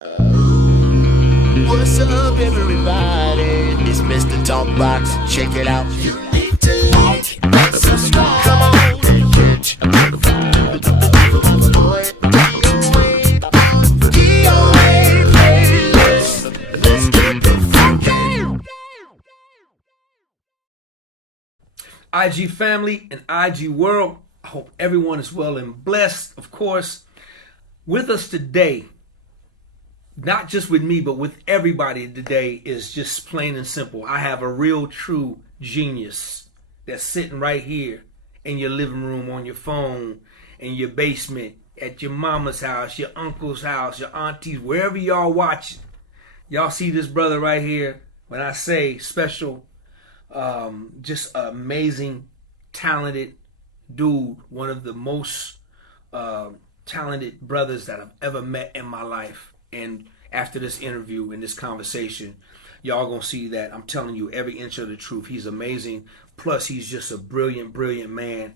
What's up, everybody? It's Mr. Talkbox. Check it out. You need to like and subscribe. Come on and catch a motherfucker. DOA playlist. Let's get the funky. IG family and IG world, I hope everyone is well and blessed. Of course, with us today, not just with me, but with everybody today, is just plain and simple. I have a real true genius that's sitting right here in your living room, on your phone, in your basement, at your mama's house, your uncle's house, your auntie's, wherever y'all watching. Y'all see this brother right here. When I say special, just amazing, talented dude, one of the most talented brothers that I've ever met in my life. And after this interview and this conversation, y'all gonna see that I'm telling you every inch of the truth. He's amazing. Plus, he's just a brilliant, brilliant man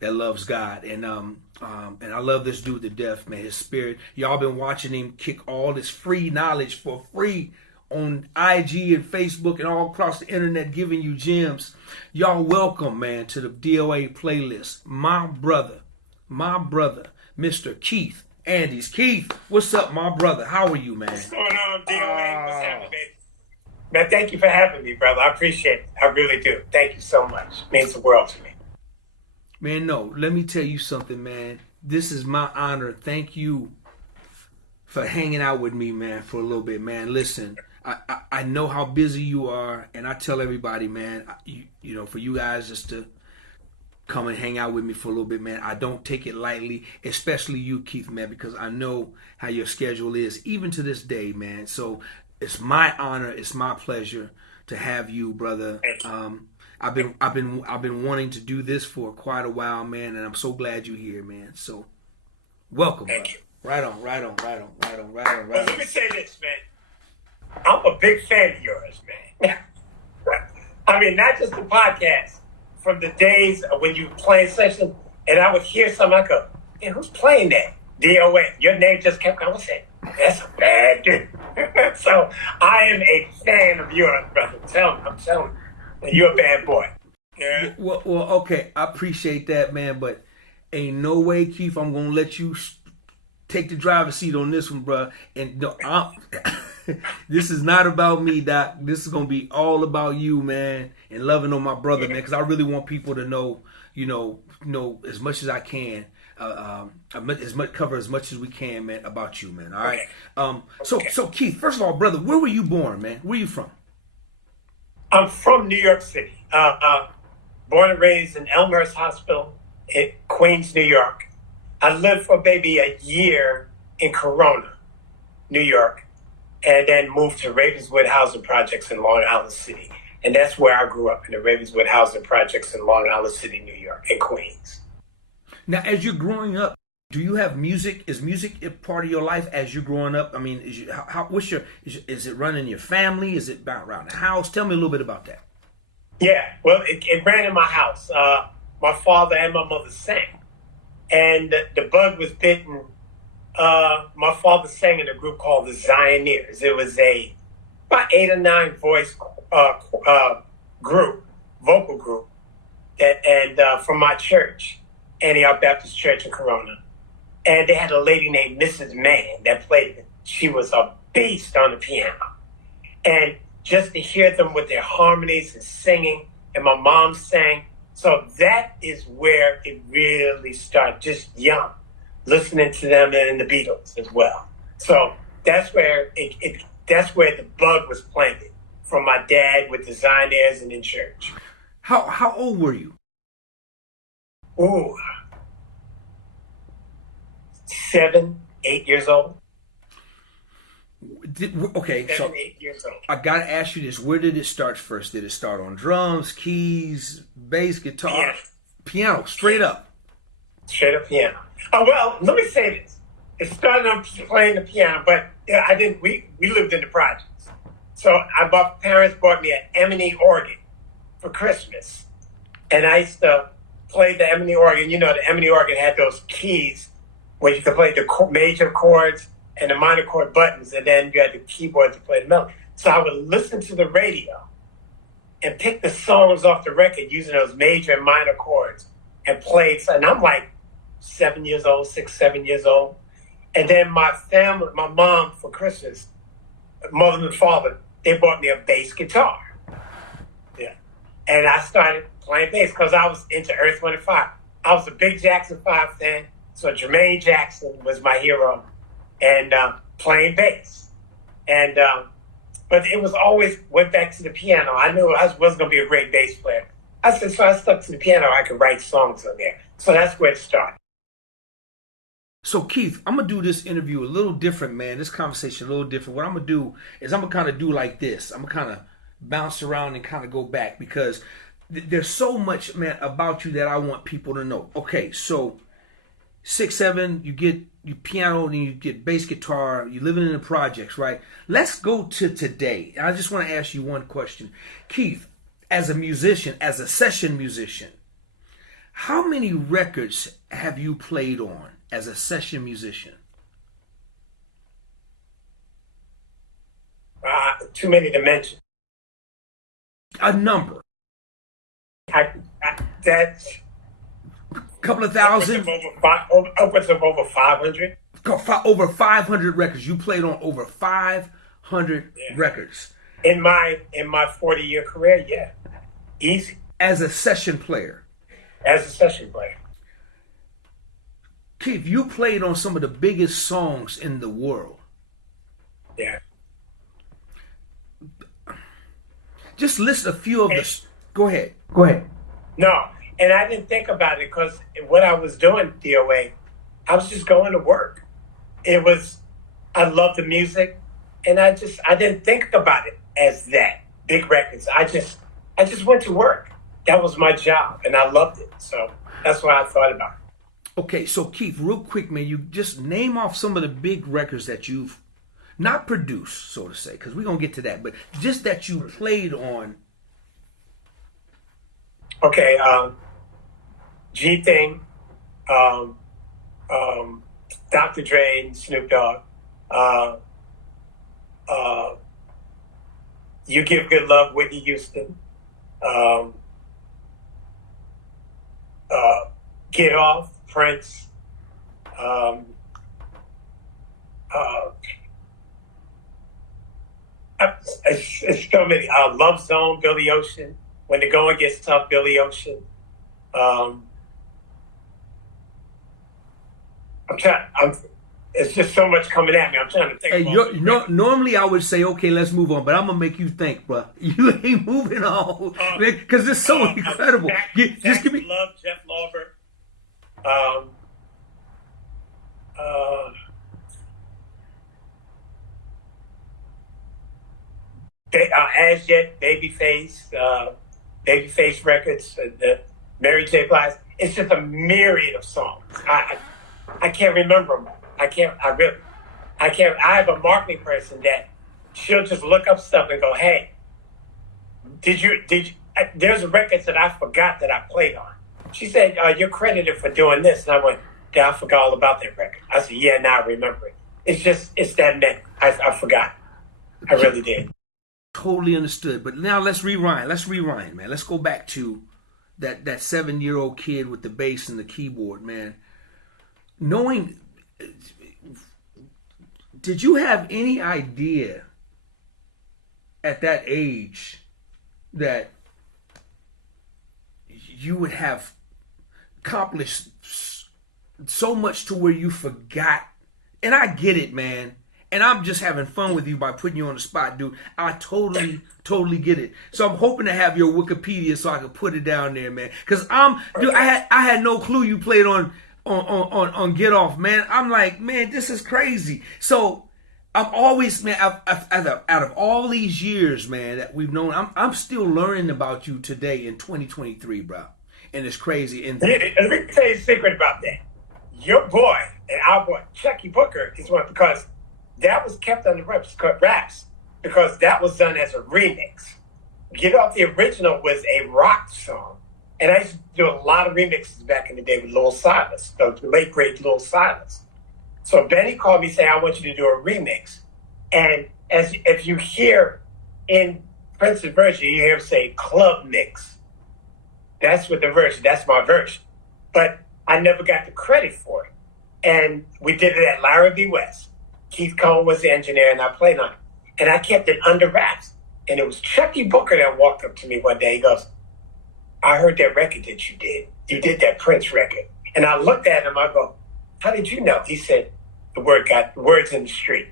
that loves God. And I love this dude to death, man. His spirit. Y'all been watching him kick all this free knowledge for free on IG and Facebook and all across the internet, giving you gems. Y'all welcome, man, to the DOA playlist. My brother, Mr. Keith Andes. Keith, what's up, my brother? How are you, man? What's going on, DOA? What's happening, baby? Man, thank you for having me, brother. I appreciate it. I really do. Thank you so much. It means the world to me. Man, no, let me tell you something, man. This is my honor. Thank you for hanging out with me, man, for a little bit, man. Listen, I know how busy you are, and I tell everybody, man, you know, for you guys just to come and hang out with me for a little bit, man. I don't take it lightly, especially you, Keith, man, because I know how your schedule is, even to this day, man. So it's my honor, it's my pleasure to have you, brother. I've been wanting to do this for quite a while, man, and I'm so glad you're here, man. So welcome. Thank you. Right on. Well, let me say this, man. I'm a big fan of yours, man. I mean, not just the podcast. From the days when you were playing session, and I would hear something, I go, "Man, who's playing that?" DOA. Your name just kept going. I said, "That's a bad dude." So I am a fan of yours, brother. I'm telling you, you're a bad boy. Yeah. Well, okay. I appreciate that, man, but ain't no way, Keith, I'm gonna let you take the driver's seat on this one, bro. And no, this is not about me, Doc. This is gonna be all about you, man, and loving on my brother, man. Because I really want people to know, know as much as I can, cover as much as we can, man, about you, man. All right. So Keith, first of all, brother, where were you born, man? Where are you from? I'm from New York City. Born and raised in Elmhurst Hospital in Queens, New York. I lived for maybe a year in Corona, New York, and then moved to Ravenswood Housing Projects in Long Island City. And that's where I grew up, in the Ravenswood Housing Projects in Long Island City, New York, in Queens. Now, as you're growing up, do you have music? Is music a part of your life as you're growing up? I mean, is it running your family? Is it around the house? Tell me a little bit about that. Yeah, well, it ran in my house. My father and my mother sang. And the bug was bitten. My father sang in a group called the Zioneers. It was about 8 or 9 voice vocal group, from my church, Antioch Baptist Church in Corona. And they had a lady named Mrs. Mann that played it. She was a beast on the piano. And just to hear them with their harmonies and singing, and my mom sang. So that is where it really started, just young, listening to them and the Beatles as well. So that's where that's where the bug was planted, from my dad with the Zioneers and in church. How old were you? Ooh, 7, 8 years old. Okay, 7, so 8 years old. I gotta ask you this: where did it start first? Did it start on drums, keys, bass, guitar, piano, straight up? Straight up piano. Oh well, let me say this: it started on playing the piano, but I didn't. We lived in the projects, so my parents bought me an Emily organ for Christmas, and I used to play the Emily organ. You know, the Emily organ had those keys where you could play the major chords and the minor chord buttons, and then you had the keyboard to play the melody. So I would listen to the radio and pick the songs off the record using those major and minor chords and play. And I'm like 7 years old, 6, 7 years old. And then my family, my mom for Christmas, mother and father, they bought me a bass guitar. Yeah. And I started playing bass because I was into Earth, Wind & Fire. I was a big Jackson 5 fan, so Jermaine Jackson was my hero, and playing bass. And but it was always went back to the piano. I knew I was going to be a great bass player. I said, so I stuck to the piano. I could write songs on there. So that's where it started. So Keith, I'm gonna do this interview a little different, man. This conversation a little different. What I'm gonna do is I'm gonna kind of do like this. I'm gonna kind of bounce around and kind of go back because there's so much, man, about you that I want people to know. Okay, so 6, 7, you get your piano and you get bass guitar. You're living in the projects, right? Let's go to today. I just want to ask you one question, Keith. As a musician, as a session musician, how many records have you played on as a session musician? Too many to mention. A number. That's a couple of thousand. Upwards of over 500. Over 500 records. You played on over 500 records. In my 40-year career, yeah. Easy. As a session player. As a session player. Keith, you played on some of the biggest songs in the world. Yeah. Just list a few of the... Go ahead. No, and I didn't think about it because what I was doing, DOA, I was just going to work. I loved the music, and I didn't think about it as that, big records. I just went to work. That was my job, and I loved it. So that's what I thought about it. Okay, so Keith, real quick, man, you just name off some of the big records that you've not produced, so to say, because we're going to get to that, but just that you played on. Okay, G-Thing, Dr. Dre and Snoop Dogg, You Give Good Love, Whitney Houston, Get Off, Prince, it's so many. Love Zone, Billy Ocean. When the going gets tough, Billy Ocean. It's just so much coming at me. I'm trying to think. Hey, normally I would say, okay, let's move on, but I'm gonna make you think, bro. You ain't moving on because it's so incredible. Just give me Love, Jeff Lawver. As Yet, Babyface Records, the Mary J. Blige. It's just a myriad of songs. I can't remember them. I can't. I have a marketing person that she'll just look up stuff and go, "Hey, did you? There's records that I forgot that I played on." She said, "You're credited for doing this," and I went, "Yeah, I forgot all about that record." I said, "Yeah, now I remember it." It's that many. I forgot. I really did. Totally understood. But now let's rewind. Man. Let's go back to that 7-year-old kid with the bass and the keyboard, man. Did you have any idea at that age that you would have accomplished so much to where you forgot? And I get it, man. And I'm just having fun with you by putting you on the spot, dude. I totally get it. So I'm hoping to have your Wikipedia so I can put it down there, man. Because I had no clue you played on Get Off, man. I'm like, man, this is crazy. So I'm always, man, out of all these years, man, that we've known, I'm still learning about you today in 2023, bro. And it's crazy. And let me tell you a secret about that. Your boy and our boy, Chucky Booker, is one because that was kept on the raps because that was done as a remix. Get Off, the original, was a rock song. And I used to do a lot of remixes back in the day with Lil Silas, the late great Lil Silas. So Benny called me saying, I want you to do a remix. And as if you hear in Prince's version, you hear him say club mix. That's what the version, that's my version. But I never got the credit for it. And we did it at Larry B. West. Keith Cohen was the engineer and I played on it. And I kept it under wraps. And it was Chucky Booker that walked up to me one day. He goes, I heard that record that you did. You did that Prince record. And I looked at him, I go, how did you know? He said, the word got words in the street.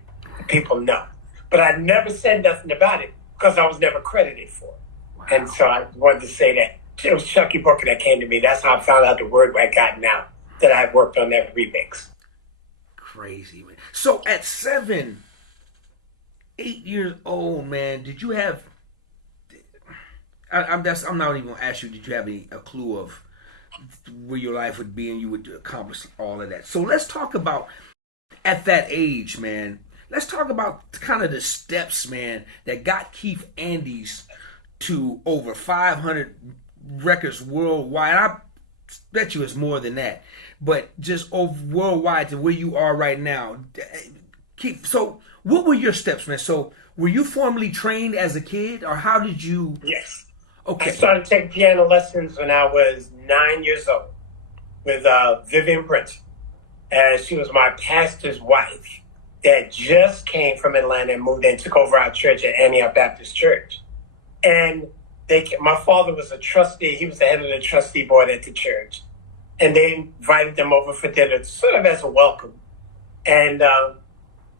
People know. But I never said nothing about it because I was never credited for it. Wow. And so I wanted to say that it was Chucky Booker that came to me. That's how I found out the word I got now that I had worked on that remix. Crazy, man. So at 7, 8 years old, man, did you have, I'm not even going to ask you, did you have a clue of where your life would be and you would accomplish all of that? So let's talk about, at that age, man, let's talk about kind of the steps, man, that got Keith Andes to over 500 records worldwide. I bet you it's more than that, but just over worldwide to where you are right now. Keith, so what were your steps, man? So were you formally trained as a kid, or how did you? Yes. Okay. I started taking piano lessons when I was 9 years old with Vivian Prince. She was my pastor's wife that just came from Atlanta and moved and took over our church at Antioch Baptist Church. And my father was a trustee. He was the head of the trustee board at the church. And they invited them over for dinner, sort of as a welcome. And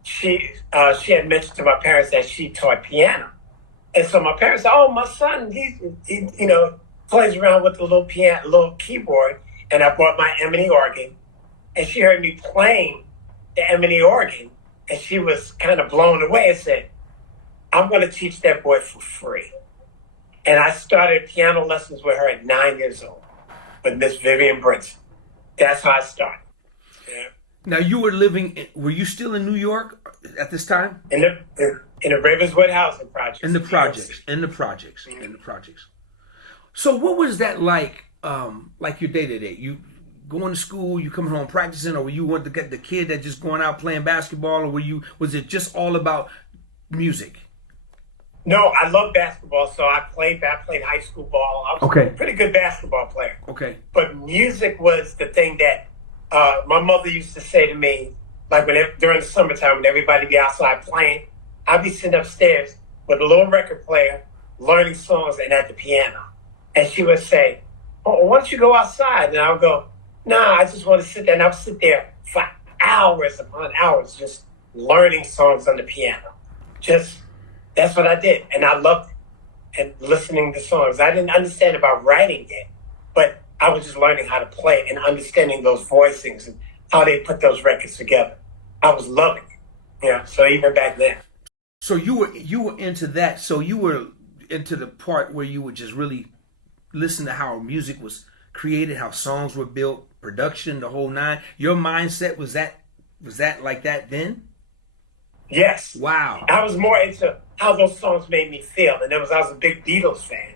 she had mentioned to my parents that she taught piano. And so my parents said, oh, my son, he plays around with the little piano, little keyboard. And I bought my Emily organ. And she heard me playing the Emily organ. And she was kind of blown away and said, I'm going to teach that boy for free. And I started piano lessons with her at 9 years old with Miss Vivian Prince. That's how I started. Yeah. Now were you still in New York at this time? In the Ravenswood housing projects. In the projects. So what was that like your day-to-day? You going to school, you coming home practicing, or were you want to get the kid that just going out playing basketball, or was it just all about music? No, I love basketball, so I played high school ball. I was a pretty good basketball player. Okay. But music was the thing that my mother used to say to me, like during the summertime when everybody be outside playing, I'd be sitting upstairs with a little record player, learning songs and at the piano. And she would say, oh, why don't you go outside? And I would go, nah, I just want to sit there. And I would sit there for hours upon hours just learning songs on the piano. That's what I did. And I loved it. And listening to songs. I didn't understand about writing it, but I was just learning how to play and understanding those voicings and how they put those records together. I was loving it. Yeah. So even back then. So you were into that. So you were into the part where you would just really listen to how music was created, how songs were built, production, the whole nine. Your mindset was that like that then? Yes. Wow. I was more into how those songs made me feel. And I was a big Beatles fan.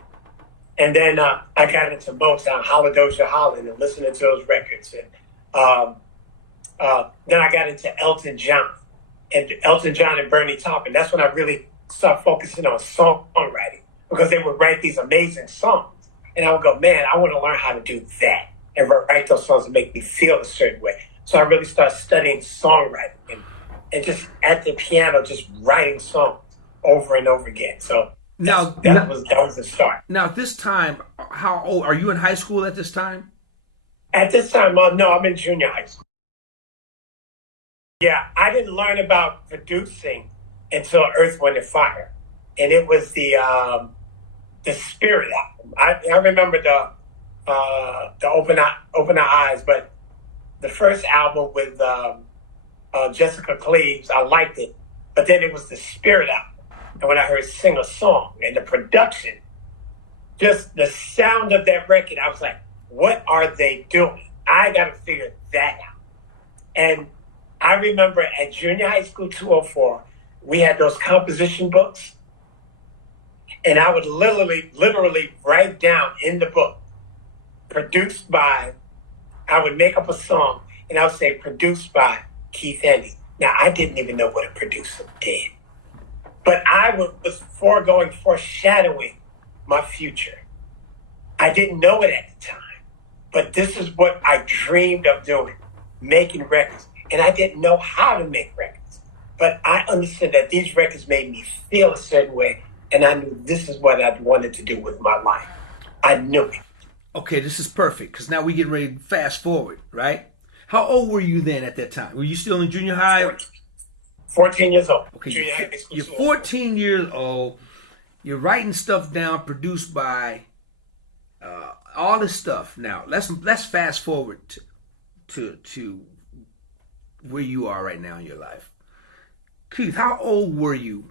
And then I got into Motown, Hollydoja Holland, and listening to those records. And then I got into Elton John and Bernie Taupin. That's when I really started focusing on songwriting, because they would write these amazing songs. And I would go, man, I want to learn how to do that and write those songs and make me feel a certain way. So I really started studying songwriting and just at the piano, just writing songs over and over again. So that was the start. Now, at this time, how old are you in high school at this time? At this time, no, I'm in junior high school. Yeah, I didn't learn about producing until Earth, Wind, and Fire, and it was the Spirit album. I remember the Open Our Eyes, but the first album with Jessica Cleaves, I liked it, but then it was the Spirit album. And when I heard Sing a Song and the production, just the sound of that record, I was like, what are they doing? I got to figure that out. And I remember at junior high school 204, we had those composition books. And I would literally write down in the book, produced by, I would make up a song and I would say produced by Keith Andy. Now, I didn't even know what a producer did, but I was foreshadowing my future. I didn't know it at the time, but this is what I dreamed of doing, making records. And I didn't know how to make records, but I understood that these records made me feel a certain way, and I knew this is what I wanted to do with my life. I knew it. Okay, this is perfect because now we get ready to fast forward, right? How old were you then at that time? Were you still in junior high? 14 years old. Okay, Junior high school you're school. 14 years old. You're writing stuff down, produced by all this stuff. Now let's fast forward to where you are right now in your life. Keith, how old were you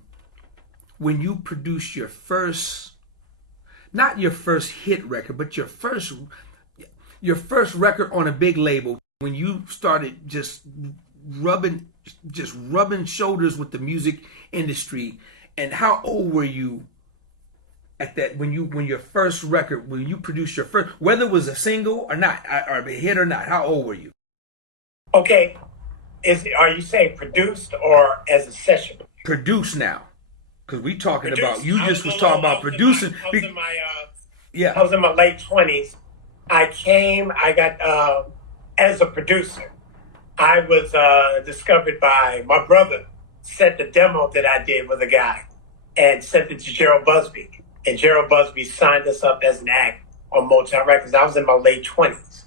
when you produced your first, not your first hit record, but your first record on a big label? When you started just rubbing shoulders with the music industry, and how old were you at that when your first record, when you produced your first, whether it was a single or not, or a hit or not? How old were you? Okay, are you saying produced or as a session? Produced now, because we talking Produced. about you just was talking about producing. I was in my Yeah. I was in my late 20s. I got as a producer. I was discovered by my brother. Sent the demo that I did with a guy and sent it to Gerald Busby. And Gerald Busby signed us up as an act on Motown Records. I was in my late 20s.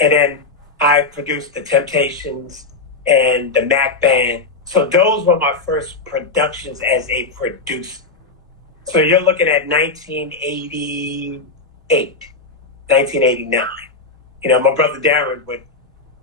And then I produced the Temptations and the Mac Band. So those were my first productions as a producer. So you're looking at 1988, 1989. You know, my brother Darren would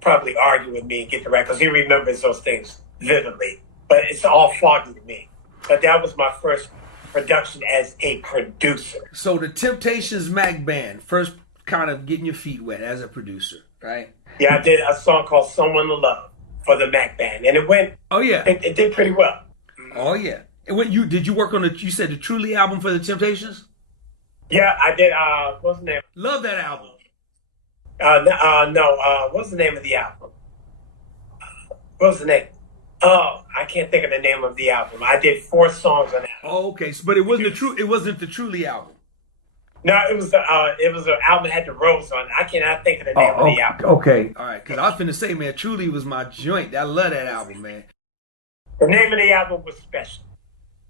probably argue with me and get the record because he remembers those things vividly. But it's all foggy to me. But that was my first production as a producer. So the Temptations Mac Band, first kind of getting your feet wet as a producer, right? Yeah, I did a song called Someone to Love for the Mac Band. And it went, Oh yeah. it did pretty well. Oh yeah. And when did you work on you said the Truly album for the Temptations? Yeah, I did, what's the name? Love that album. What's the name of the album? What was the name? Oh, I can't think of the name of the album. I did 4 songs on that. Oh, okay. But it wasn't the Truly album. No, it was the album that had the rose on it. I cannot think of the name of the album. Okay. All right. Because I was finna say, man, Truly was my joint. I love that album, man. The name of the album was Special.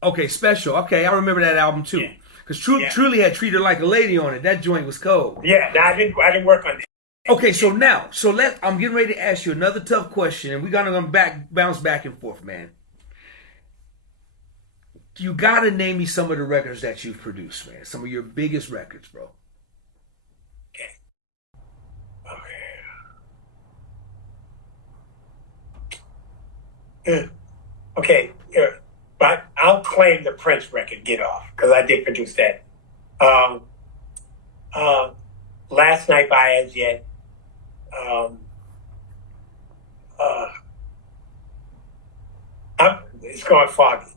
Okay, Special. Okay, I remember that album too. Yeah. Because Yeah. Truly had Treat Her Like a Lady on it. That joint was cold. Yeah, no, I didn't work on it. Okay, so now, I'm getting ready to ask you another tough question, and we're gonna bounce back and forth, man. You gotta name me some of the records that you've produced, man. Some of your biggest records, bro. Okay, but I'll claim the Prince record, Get Off, because I did produce that. Last Night by As Yet. It's going foggy.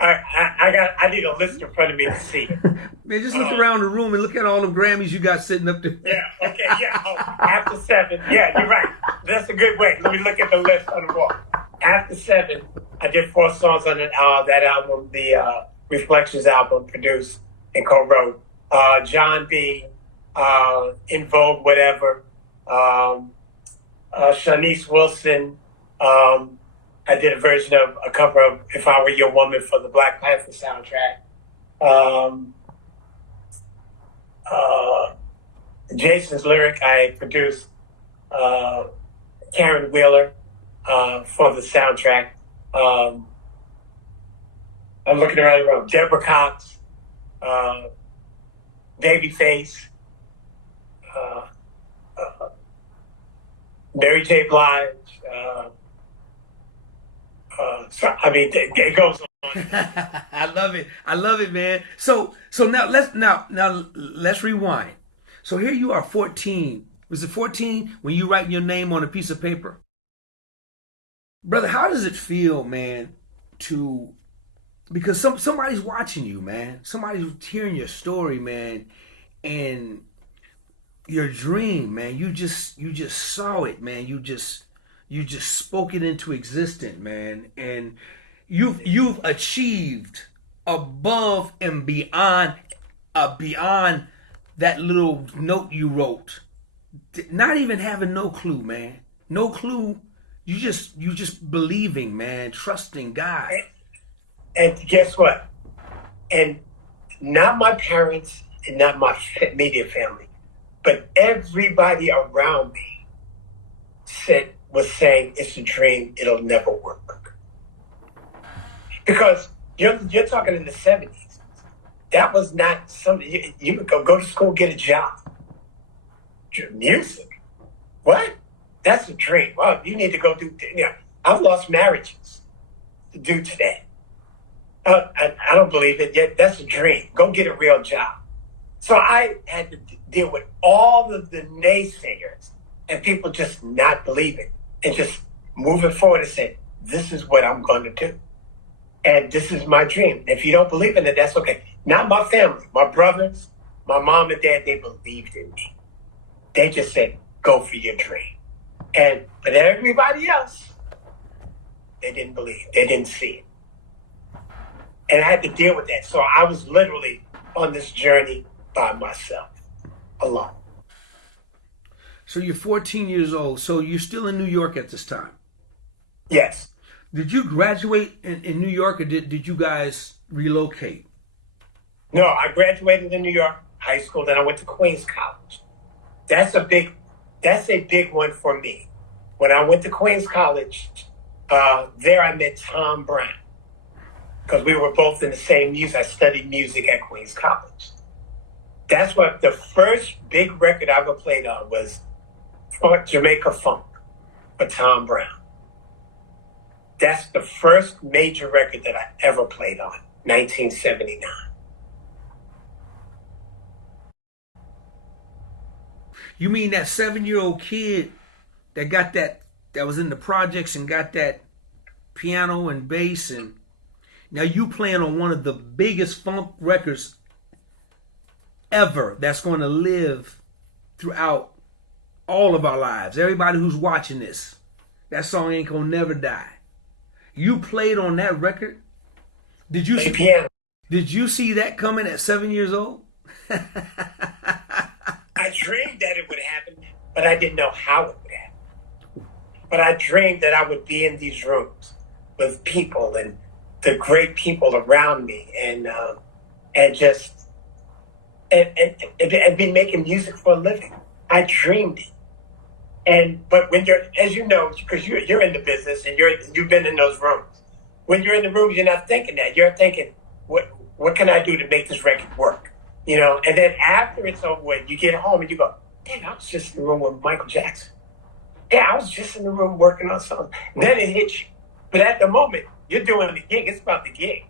I need a list in front of me to see. Man, just look around the room and look at all the Grammys you got sitting up there. Yeah, okay, yeah. Oh, after 7, yeah, you're right. That's a good way. Let me look at the list on the wall. After 7, I did 4 songs on that album, the Reflections album, produced and co-wrote. John B, In Vogue, whatever. Shanice Wilson. I did a version of a cover of If I Were Your Woman for the Black Panther soundtrack. Jason's Lyric, I produced Karen Wheeler for the soundtrack. I'm looking around the room. Deborah Cox, Babyface, Mary J. Blige. It goes on. I love it, man. So now let's rewind. So here you are, 14. Was it 14 when you writing your name on a piece of paper? Brother, how does it feel, man, because somebody's watching you, man. Somebody's hearing your story, man, and your dream, man. You just saw it, man. You just spoke it into existence, man. And you've achieved above and beyond that little note you wrote. Not even having no clue, man. No clue. You just believing, man, trusting God. And guess what? And not my parents and not my immediate family, but everybody around me was saying it's a dream, it'll never work. Because you're talking in the 70s. That was not something you would go to school, get a job. Music? What? That's a dream. Well, you need to go do. I've lost marriages to do today. I don't believe it yet. That's a dream. Go get a real job. So I had to deal with all of the naysayers and people just not believing and just moving forward and saying, this is what I'm going to do. And this is my dream. If you don't believe in it, that's okay. Not my family, my brothers, my mom and dad, they believed in me. They just said, go for your dream. But everybody else, they didn't believe. They didn't see it. And I had to deal with that. So I was literally on this journey by myself, alone. So you're 14 years old. So you're still in New York at this time? Yes. Did you graduate in New York, or did you guys relocate? No, I graduated in New York high school. Then I went to Queens College. That's a big one for me. When I went to Queens College, there I met Tom Brown because we were both in the same music. I studied music at Queens College. That's what the first big record I ever played on was Jamaica Funk for Tom Brown. That's the first major record that I ever played on, 1979. You mean that 7-year-old kid that was in the projects and got that piano and bass, and now you playing on one of the biggest funk records ever that's going to live throughout all of our lives. Everybody who's watching this, that song ain't gonna never die. You played on that record. Did you see that coming at 7 years old? I dreamed that it would happen, but I didn't know how it would happen. But I dreamed that I would be in these rooms with people and the great people around me, and be making music for a living. I dreamed it. But when you're, as you know, because you're in the business and you've been in those rooms. When you're in the rooms, you're not thinking that. You're thinking, what can I do to make this record work? And then after it's over with, you get home and you go, dang, I was just in the room with Michael Jackson. Yeah, I was just in the room working on something. Then it hits you. But at the moment, you're doing the gig. It's about the gig.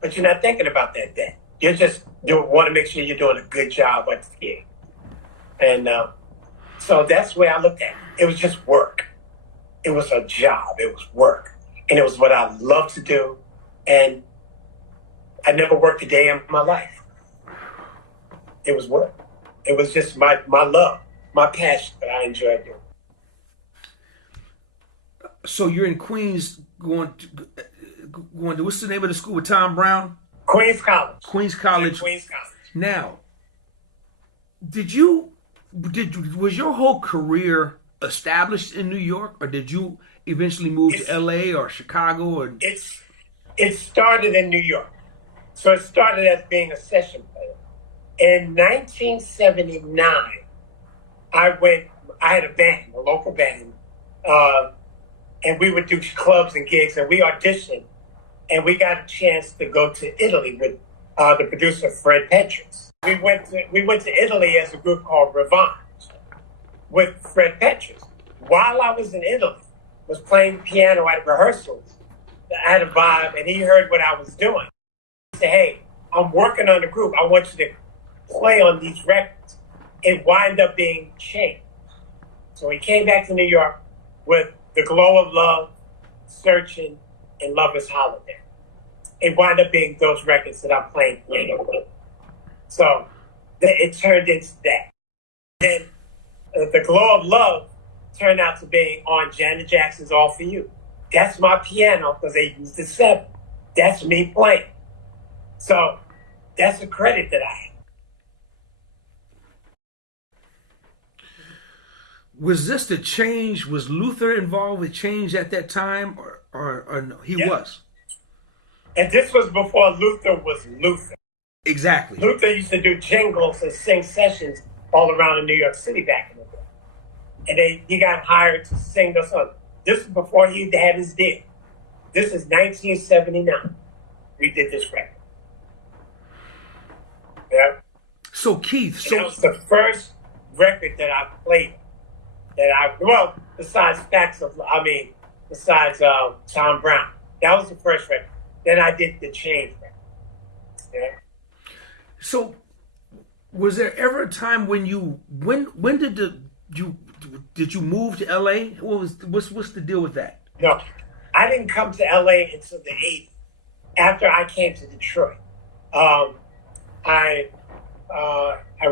But you're not thinking about that then. You just want to make sure you're doing a good job at the gig. And so that's the way I looked at it. It was just work. It was a job. It was work. And it was what I loved to do. And I never worked a day in my life. It was work. It was just my love, my passion that I enjoyed doing. So you're in Queens going to what's the name of the school with Tom Brown? Queens College. Queens College. Queens College. Now, was your whole career established in New York, or did you eventually move to LA or Chicago? Or it started in New York. So it started as being a session player. In 1979, I had a band, a local band, and we would do clubs and gigs, and we auditioned, and we got a chance to go to Italy with the producer Fred Petras. We went to Italy as a group called Revenge with Fred Petras. While I was in Italy, was playing piano at rehearsals. I had a vibe, and he heard what I was doing. He said, "Hey, I'm working on the group. I want you to play on these records." It wound up being Change. So he came back to New York with The Glow of Love, Searching, and Lover's Holiday. It wound up being those records that I'm playing. So it turned into that. Then the Glow of Love turned out to be on Janet Jackson's All For You. That's my piano because they used the 7. That's me playing. So that's a credit that I have. Was this the change? Was Luther involved with change at that time, or no? He was? And this was before Luther was Luther. Exactly. Luther used to do jingles and sing sessions all around in New York City back in the day. And he got hired to sing the song. This was before he had his deal. This is 1979. We did this record. Yeah. So Keith, that was the first record that I played. Besides Tom Brown. That was the first record. Then I did the Change record. Yeah. So, was there ever a time when did you move to LA? What's the deal with that? No, I didn't come to LA until the 80s. After I came to Detroit, I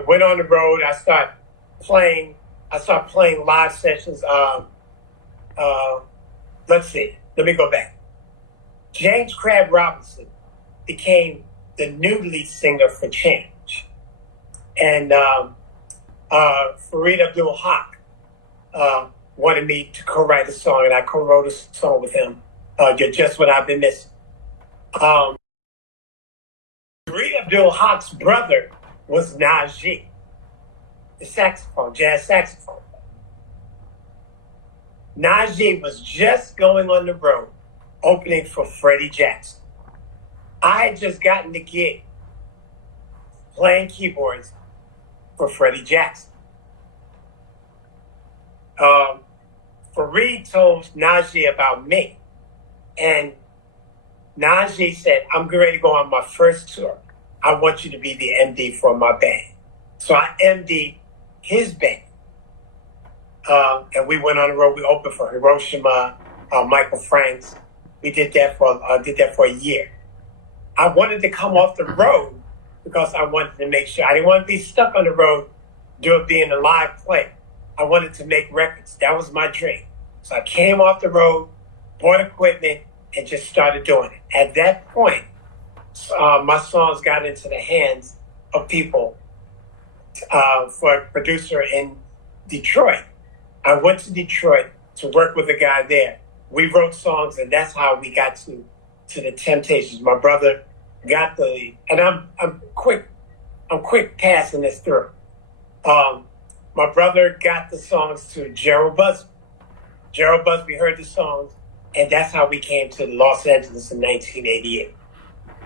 went on the road. I started playing live sessions. Let's see. Let me go back. James Crabb Robinson became the new lead singer for Change. And Fareed Abdul-Haq wanted me to co-write a song, and I co-wrote a song with him, You're Just What I've Been Missing. Fareed Abdul-Haq's brother was Najee, the jazz saxophone. Najee was just going on the road, opening for Freddie Jackson. I had just gotten the gig playing keyboards for Freddie Jackson. Fareed told Najee about me, and Najee said, I'm ready to go on my first tour. I want you to be the MD for my band. So I MD'd his band. And we went on the road. We opened for Hiroshima, Michael Franks. We did that for a year. I wanted to come off the road because I wanted to make sure. I didn't want to be stuck on the road being a live player. I wanted to make records. That was my dream. So I came off the road, bought equipment, and just started doing it. At that point, my songs got into the hands of people for a producer in Detroit. I went to Detroit to work with a guy there. We wrote songs, and that's how we got to the Temptations. My brother got and I'm quick passing this through. My brother got the songs to Gerald Busby. Gerald Busby heard the songs, and that's how we came to Los Angeles in 1988.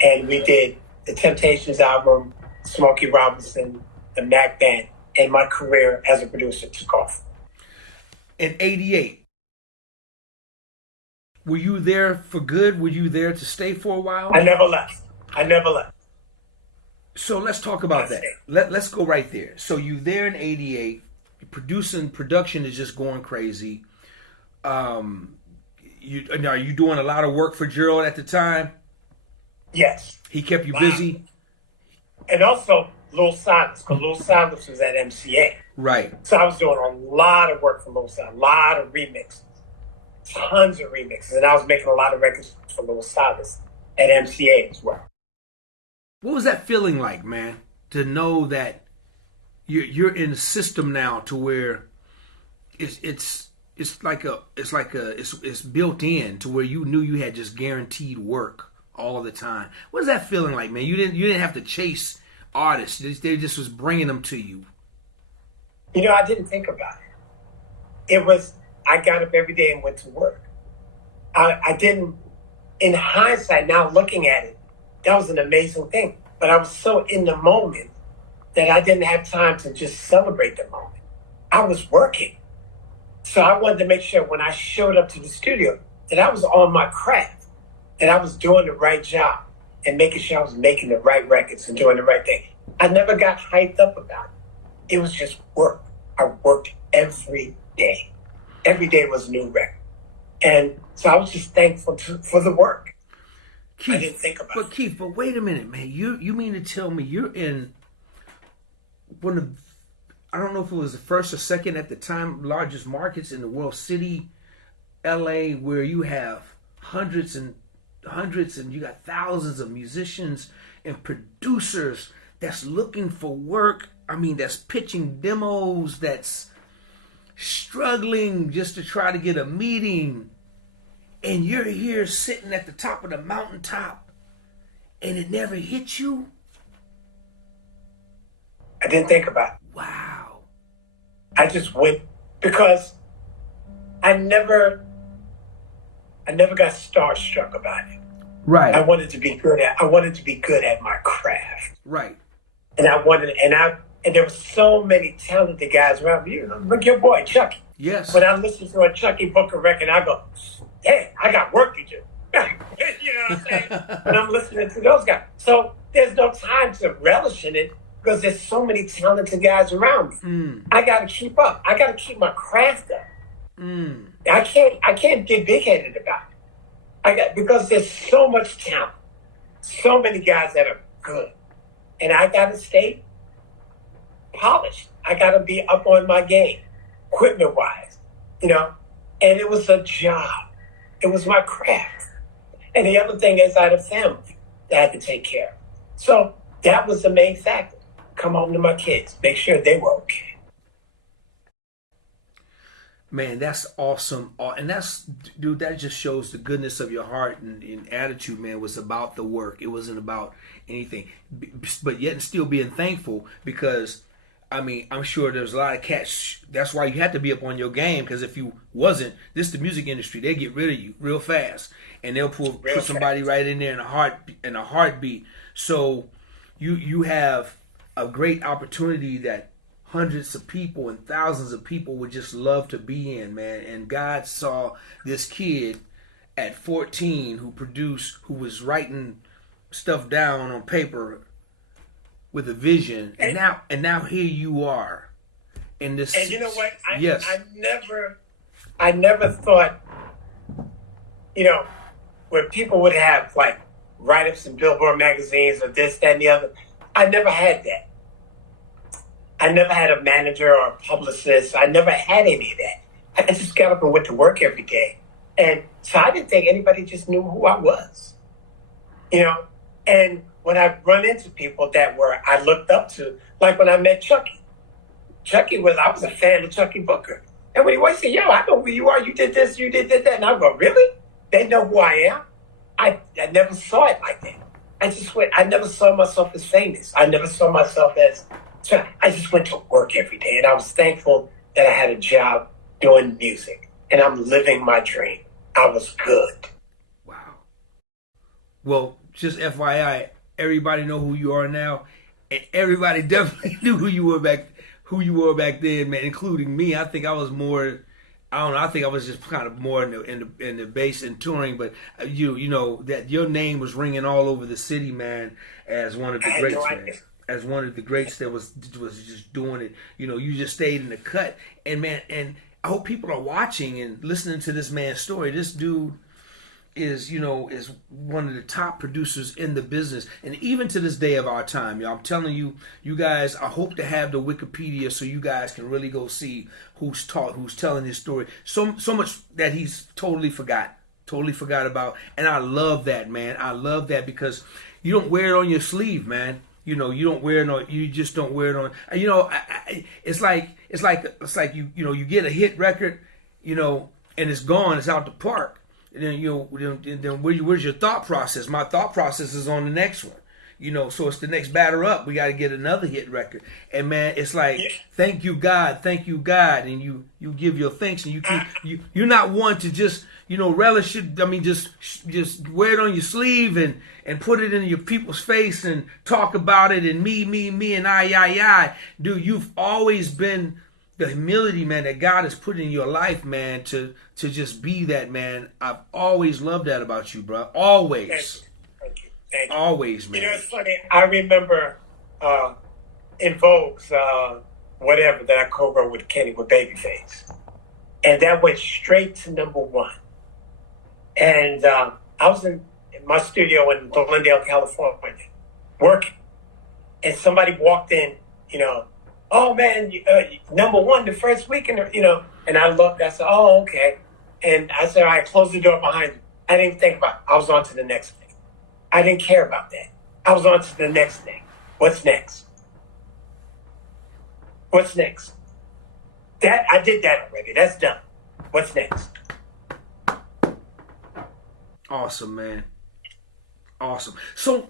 And we did the Temptations album, Smokey Robinson, the Mac Band, and my career as a producer took off. In 88, were you there for good? Were you there to stay for a while? I never left. So let's talk about that. Let's go right there. So you there in 88, production is just going crazy. Are you doing a lot of work for Gerald at the time? Yes. He kept you busy? And also Lil Silas, because Lil Silas was at MCA. Right. So I was doing a lot of work for Lil Silas, a lot of remixes, tons of remixes. And I was making a lot of records for Lil Silas at MCA as well. What was that feeling like, man? To know that you're in a system now to where it's built in to where you knew you had just guaranteed work all of the time. What was that feeling like, man? You didn't have to chase artists. They just was bringing them to you. I didn't think about it. It was, I got up every day and went to work. I didn't, in hindsight, now looking at it, that was an amazing thing. But I was so in the moment that I didn't have time to just celebrate the moment. I was working. So I wanted to make sure when I showed up to the studio that I was on my craft, that I was doing the right job and making sure I was making the right records and doing the right thing. I never got hyped up about it. It was just work. I worked every day. Every day was a new record. And so I was just thankful for the work. Keith, I didn't think about it. Keith, wait a minute, man. You mean to tell me you're in one of, I don't know if it was the first or second at the time, largest markets in the world city, LA, where you have hundreds and hundreds and you got thousands of musicians and producers that's looking for work. I mean, that's pitching demos, that's struggling just to try to get a meeting. And you're here sitting at the top of the mountaintop and it never hit you? I didn't think about it. Wow. I just went because I never got starstruck about it. Right. I wanted to be good at my craft. Right. And there were so many talented guys around me. Look, your boy Chucky. Yes. When I listen to a Chucky Booker record, I go, "Hey, I got work to do." You know what I'm saying? When I'm listening to those guys, so there's no time to relish in it because there's so many talented guys around me. I got to keep up. I got to keep my craft up. I can't get big headed about it. Because there's so much talent, so many guys that are good, and I got to stay polished. I got to be up on my game, equipment wise, you know. And it was a job. It was my craft. And the other thing is I had a family that I had to take care of. So that was the main factor. Come home to my kids, make sure they were okay. Man, that's awesome. And dude, that just shows the goodness of your heart and attitude, man. Was about the work. It wasn't about anything. But yet and still being thankful because, I mean, I'm sure there's a lot of cats. That's why you have to be up on your game because if you wasn't, the music industry, they get rid of you real fast. And they'll put somebody right in there in a heartbeat. So you have a great opportunity that hundreds of people and thousands of people would just love to be in, man. And God saw this kid at 14 who was writing stuff down on paper with a vision, and now here you are in this. And you know what? Yes. I never thought, you know, where people would have like write-ups in Billboard magazines or this, that, and the other. I never had that. I never had a manager or a publicist. I never had any of that. I just got up and went to work every day. And so I didn't think anybody just knew who I was, you know? And when I run into people that I looked up to, like when I met Chucky. I was a fan of Chucky Booker. And when he was saying, "Yo, I know who you are. You did this, you did that." And I go, "Really? They know who I am?" I never saw it like that. I never saw myself as famous. I never saw myself as, so I just went to work every day. And I was thankful that I had a job doing music. And I'm living my dream. I was good. Wow. Well, just FYI, everybody know who you are now. And everybody definitely knew who you were back then, man, including me. I think I was more, I don't know, I think I was just kind of more in the bass and touring, but you know that your name was ringing all over the city, man, as one of the greats, man. As one of the greats that was just doing it. You know, you just stayed in the cut. And man, and I hope people are watching and listening to this man's story. This dude is one of the top producers in the business, and even to this day of our time, y'all. I'm telling you, you guys, I hope to have the Wikipedia so you guys can really go see who's telling his story. So much that he's totally forgot about, and I love that, man. I love that because you don't wear it on your sleeve, man. You know, you don't wear it on. You just don't wear it on. You know, it's like you get a hit record, you know, and it's gone. It's out the park. And then where's your thought process? My thought process is on the next one. You know, so it's the next batter up. We got to get another hit record. And man, it's like, thank you God, and you give your thanks, and you're not one to just relish it. I mean, just wear it on your sleeve and put it in your people's face and talk about it and me and I. Dude, you've always been the humility, man, that God has put in your life, man, to just be that, man. I've always loved that about you, bro. Always. Thank you. Always, man. You know, it's funny. I remember in Vogue's whatever that I co-wrote with Kenny with Babyface. And that went straight to #1. And I was in my studio in Glendale, California, working. And somebody walked in, oh man, number one the first week, and I looked, I said, oh, okay. And I said, all right, close the door behind you. I didn't even think about it. I was on to the next thing. I didn't care about that. I was on to the next thing. What's next? What's next? That I did that already. That's done. What's next? Awesome, man. Awesome. So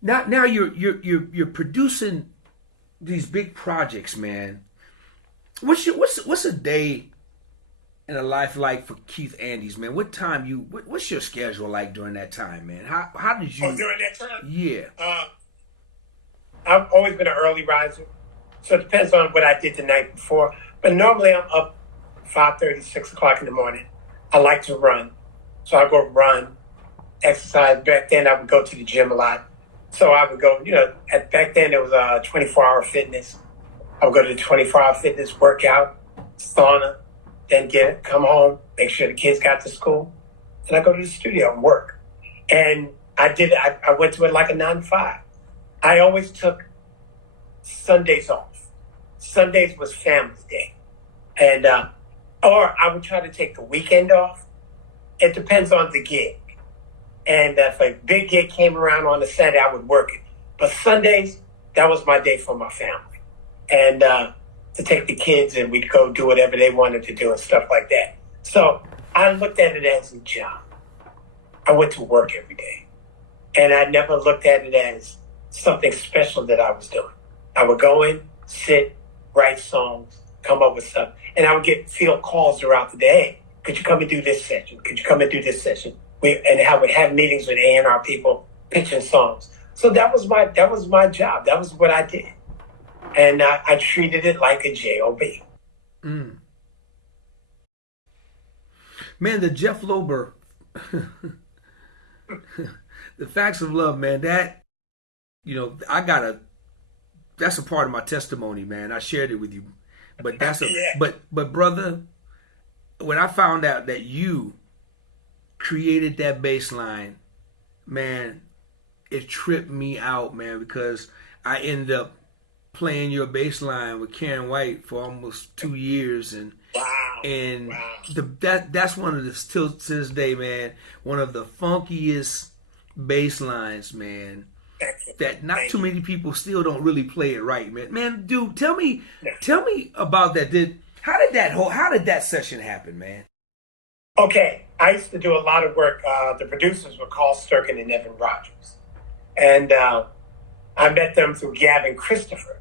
now you're producing these big projects, man. What's a day in a life like for Keith Andes, man? What's your schedule like during that time, man? How did you? Oh, during that time? Yeah. I've always been an early riser, so it depends on what I did the night before. But normally I'm up 5:30, 6 o'clock in the morning. I like to run, so I go run, exercise. Back then I would go to the gym a lot, so I would go. Back then there was 24-hour fitness. I would go to the 24-hour fitness workout, sauna, then come home, make sure the kids got to school, and I go to the studio and work. And I went to it like a 9 to 5. I always took Sundays off. Sundays was family day. And, or I would try to take the weekend off. It depends on the gig. And if a big gig came around on a Saturday, I would work it. But Sundays, that was my day for my family. And to take the kids and we'd go do whatever they wanted to do and stuff like that. So I looked at it as a job. I went to work every day. And I never looked at it as something special that I was doing. I would go in, sit, write songs, come up with stuff. And I would get field calls throughout the day. Hey, could you come and do this session? Could you come and do this session? And I would have meetings with A&R people pitching songs. So that was my job. That was what I did. And I treated it like a job. Mm. Man, the Jeff Lober, the Facts of Love, man, that, that's a part of my testimony, man. I shared it with you. But but brother, when I found out that you created that bass line, man, it tripped me out, man, because I ended up playing your bass line with Karen White for almost 2 years, and that's one of the, still to this day, man, one of the funkiest bass lines, man, that not too many people still don't really play it right, man. Man, dude, tell me about that. How did that session happen, man? Okay, I used to do a lot of work. The producers were Carl Sturken and Evan Rogers, and I met them through Gavin Christopher.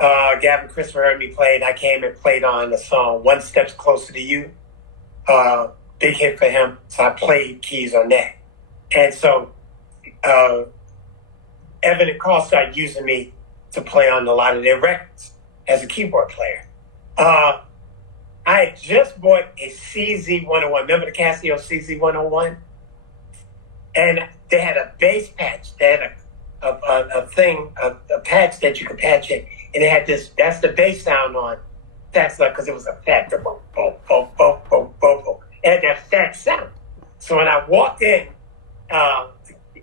Gavin Christopher heard me play, and I came and played on the song "One Step Closer to You." Big hit for him, so I played keys on that. And so Evan and Carl started using me to play on a lot of their records as a keyboard player. I had just bought a CZ101. Remember the Casio CZ101? And they had a bass patch. They had a patch that you could patch in. And they had this, that's the bass sound on. That's like, because it was a fat, bo, bo, bo, bo, bo, bo. It had that fat sound. So when I walked in,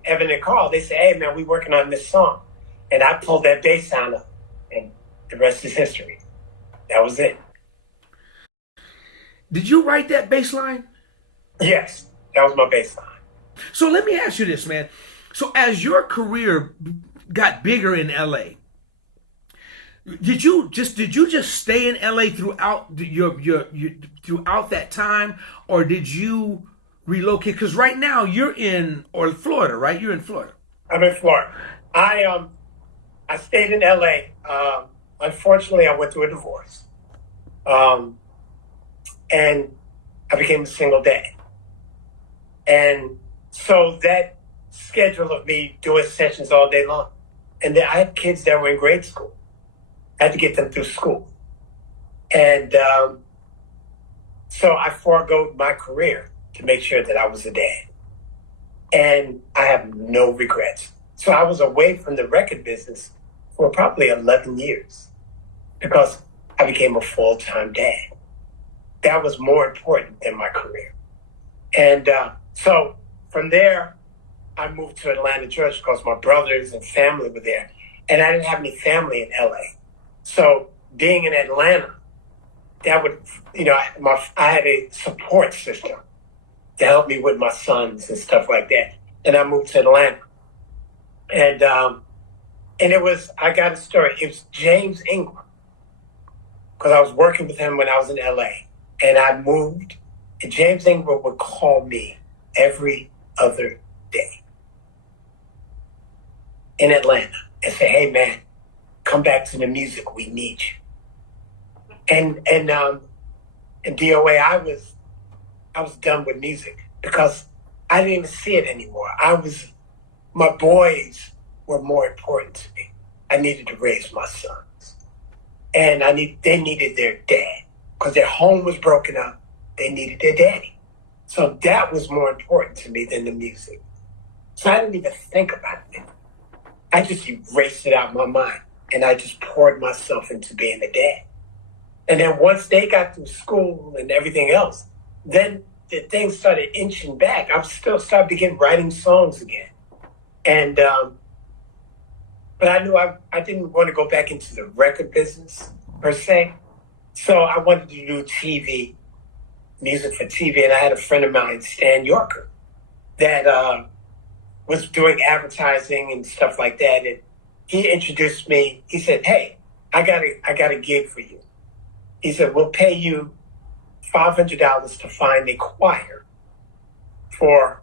Evan and Carl, they said, hey, man, we working on this song. And I pulled that bass sound up. And the rest is history. That was it. Did you write that bass line? Yes, that was my bass line. So let me ask you this, man. So as your career got bigger in LA, did you just stay in LA throughout your throughout that time, or did you relocate? Because right now you're in Florida, right? You're in Florida. I'm in Florida. I stayed in LA. Unfortunately, I went through a divorce. And I became a single dad. And so that schedule of me doing sessions all day long. And then I had kids that were in grade school. I had to get them through school. And so I forego my career to make sure that I was a dad. And I have no regrets. So I was away from the record business for probably 11 years because I became a full-time dad. That was more important than my career. And so from there, I moved to Atlanta, Georgia, because my brothers and family were there. and I didn't have any family in LA. So being in Atlanta, that would, I had a support system to help me with my sons and stuff like that. And I moved to Atlanta. And it was, I got a story. It was James Ingram, because I was working with him when I was in LA. And I moved, and James Ingram would call me every other day in Atlanta and say, hey, man, come back to the music. We need you. And in DOA, I was done with music because I didn't even see it anymore. My boys were more important to me. I needed to raise my sons. And they needed their dad because their home was broken up. They needed their daddy. So that was more important to me than the music. So I didn't even think about it. I just erased it out of my mind. And I just poured myself into being a dad. And then once they got through school and everything else, then the things started inching back. I still started begin writing songs again. And, but I knew I didn't want to go back into the record business per se. So I wanted to do TV, music for TV. And I had a friend of mine, Stan Yorker, that was doing advertising and stuff like that. And he introduced me. He said, hey, I got a gig for you. He said, we'll pay you $500 to find a choir for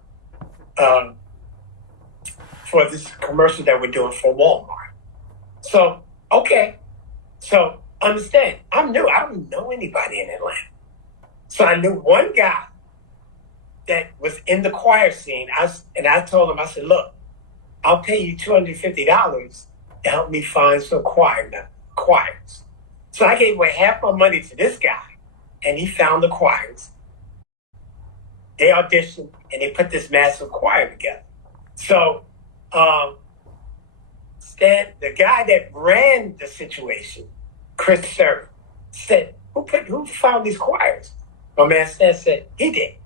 this commercial that we're doing for Walmart. So, okay. So understand, I'm new. I don't know anybody in Atlanta. So I knew one guy that was in the choir scene. I told him, I said, look, I'll pay you $250 to help me find some choirs. So I gave away half my money to this guy, and he found the choirs. They auditioned, and they put this massive choir together. So Stan, the guy that ran the situation, Chris Server, said, who found these choirs? My man Stan said, he did.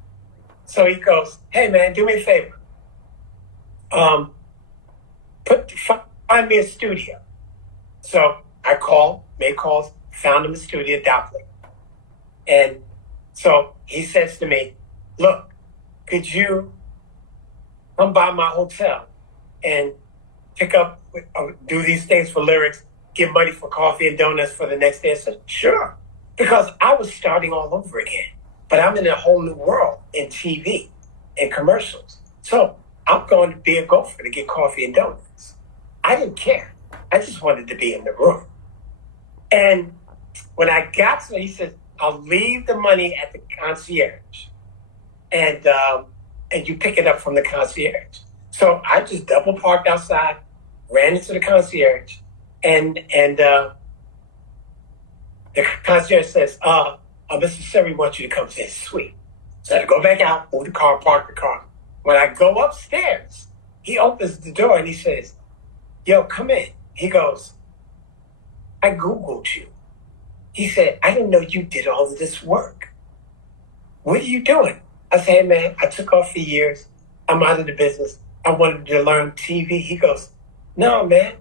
So he goes, hey, man, do me a favor. Find me a studio. So I made calls, found him a studio, Doppler. And so he says to me, look, could you come by my hotel and pick up, do these things for lyrics, give money for coffee and donuts for the next day? I said, sure. Because I was starting all over again. But I'm in a whole new world in TV and commercials. So I'm going to be a gopher to get coffee and donuts. I didn't care. I just wanted to be in the room. And when I got to it, he said, I'll leave the money at the concierge. And you pick it up from the concierge. So I just double parked outside, ran into the concierge, and the concierge says, Mr. Siri wants you to come to his suite. So I had to go back out, move the car, park the car. When I go upstairs, he opens the door and he says, yo, come in. He goes, I Googled you. He said, I didn't know you did all of this work. What are you doing? I said, hey, man, I took off for years. I'm out of the business. I wanted to learn TV. He goes, no, man,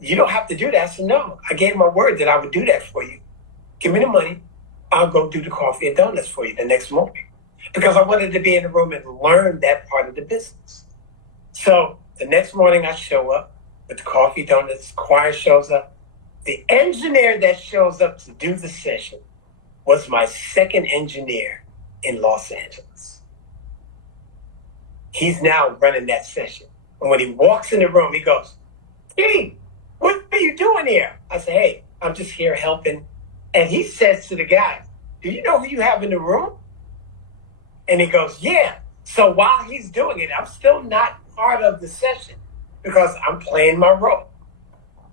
you don't have to do that. I said, no, I gave my word that I would do that for you. Give me the money. I'll go do the coffee and donuts for you the next morning. Because I wanted to be in the room and learn that part of the business. So the next morning I show up with the coffee, donuts, choir shows up. The engineer that shows up to do the session was my second engineer in Los Angeles. He's now running that session. And when he walks in the room, he goes, hey, what are you doing here? I say, hey, I'm just here helping. And he says to the guy, do you know who you have in the room? And he goes, yeah. So while he's doing it, I'm still not part of the session because I'm playing my role.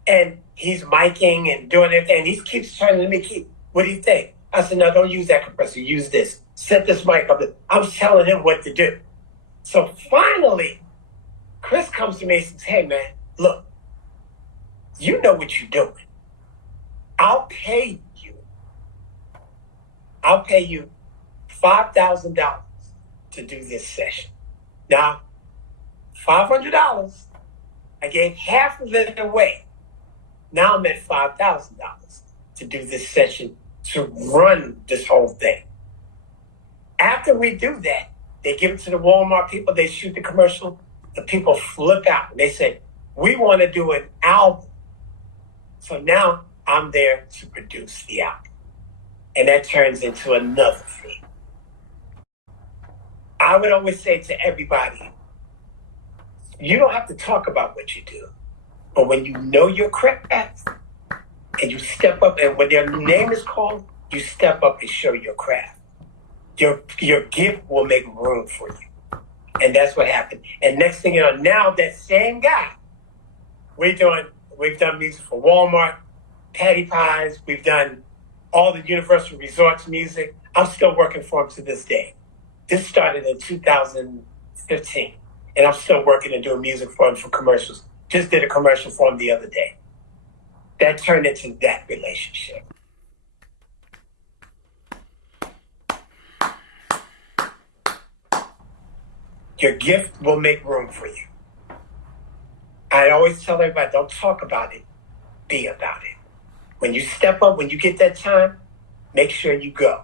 And he's miking and doing everything. And he keeps trying to me, what do you think? I said, no, don't use that compressor. Use this. Set this mic up. I was telling him what to do. So finally, Chris comes to me and says, hey, man, look, you know what you're doing. I'll pay you $5,000 to do this session. Now, $500 I gave half of it away. Now I'm at $5,000 to do this session, to run this whole thing. After we do that, they give it to the Walmart people, they shoot the commercial, the people flip out. And they say, we want to do an album. So now I'm there to produce the album. And that turns into another fee. I would always say to everybody, you don't have to talk about what you do. But when you know your craft and you step up, and when their name is called, you step up and show your craft. Your gift will make room for you. And that's what happened. And next thing you know, now that same guy, we've done music for Walmart, Patty Pies, we've done all the Universal Resorts music. I'm still working for him to this day. This started in 2015, and I'm still working and doing music for him for commercials. Just did a commercial for him the other day. That turned into that relationship. Your gift will make room for you. I always tell everybody, don't talk about it, be about it. When you step up, when you get that time, make sure you go.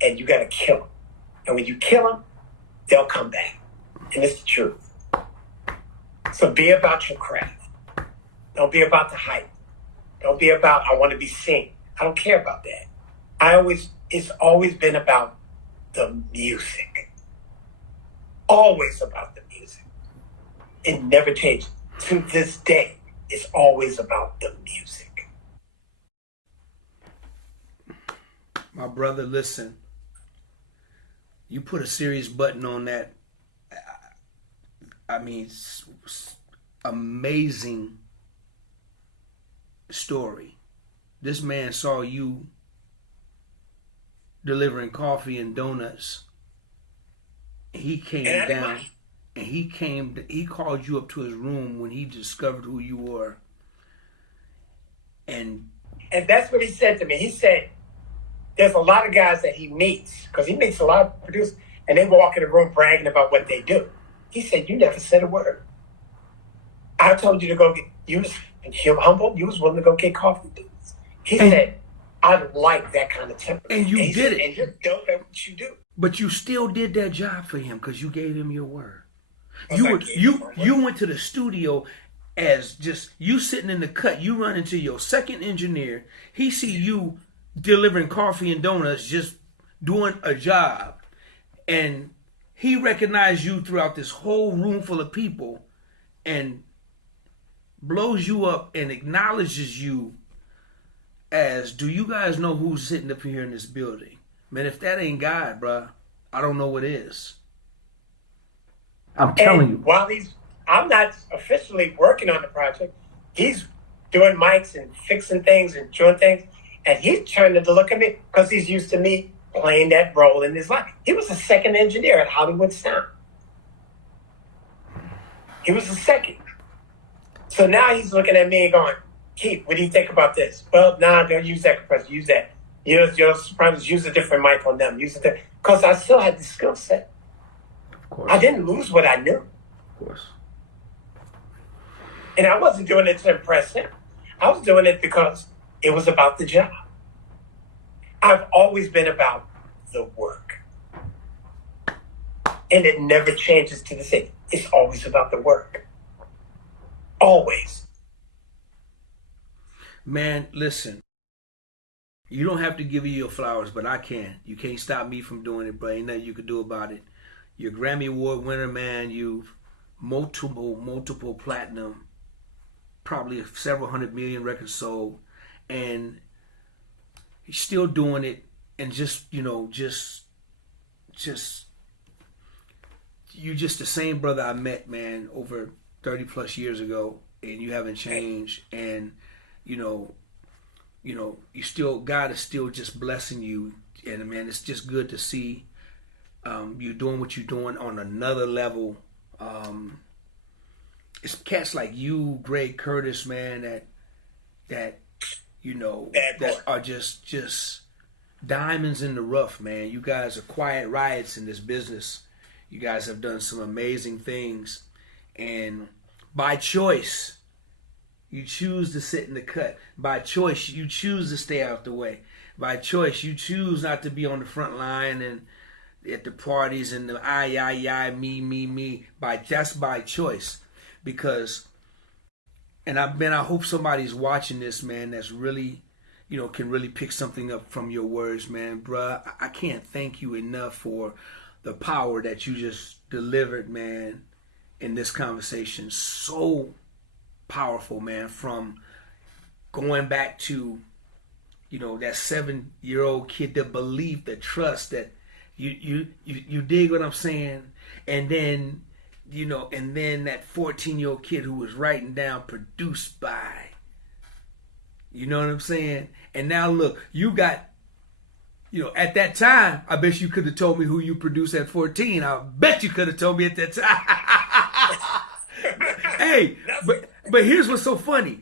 And you got to kill them. And when you kill them, they'll come back. And it's the truth. So be about your craft. Don't be about the hype. Don't be about, I want to be seen. I don't care about that. It's always been about the music. Always about the music. It never changed. To this day, it's always about the music. My brother, listen. You put a serious button on that. I mean, amazing story. This man saw you delivering coffee and donuts. He came down and he called you up to his room when he discovered who you were. And that's what he said to me. He said, there's a lot of guys that he meets, because he meets a lot of producers, and they walk in the room bragging about what they do. He said, you never said a word. I told you to go get, you was humble, you was willing to go get coffee. He said, I like that kind of temperament. And you did it. And you're dope at what you do. But you still did that job for him because you gave him your word. You went to the studio as just you sitting in the cut. You run into your second engineer. He see you delivering coffee and donuts, just doing a job, and he recognized you throughout this whole room full of people, and blows you up and acknowledges you as, do you guys know who's sitting up here in this building? Man, if that ain't God, bruh, I don't know what is. I'm telling you. While I'm not officially working on the project, he's doing mics and fixing things and doing things. And he's turning to look at me because he's used to me playing that role in his life. He was a second engineer at Hollywood Sound. He was a second. So now he's looking at me and going, Keith, what do you think about this? Well, nah, don't use that compressor. Use that. Use a different mic on them. Use it because I still had the skill set. Of course. I didn't lose what I knew. Of course. And I wasn't doing it to impress him. I was doing it because it was about the job. I've always been about the work. And it never changes to the same. It's always about the work. Always. Man, listen. You don't have to give you your flowers, but I can. You can't stop me from doing it, bro. Ain't nothing you can do about it. You're Grammy Award winner, man. You've multiple platinum, probably several 100 million records sold. And he's still doing it, and you're just the same brother I met, man, over 30 plus years ago, and you haven't changed. And you still, God is still just blessing you, and man, it's just good to see you doing what you're doing on another level. It's cats like you, Greg Curtis, man, that are just diamonds in the rough, man. You guys are quiet riots in this business. You guys have done some amazing things, and By choice, you choose to sit in the cut. By choice, you choose to stay out the way. By choice, you choose not to be on the front line and at the parties and the I, me. That's by choice. Because, and I hope somebody's watching this, man, that's really, can really pick something up from your words, man. Bruh, I can't thank you enough for the power that you just delivered, man, in this conversation. So powerful, man, from going back to, that 7-year-old kid, the belief, the trust that you dig what I'm saying? And then, and then that 14-year-old kid who was writing down produced by, you know what I'm saying? And now look, you got, at that time, I bet you could have told me who you produced at 14. I bet you could have told me at that time. Hey, but here's what's so funny.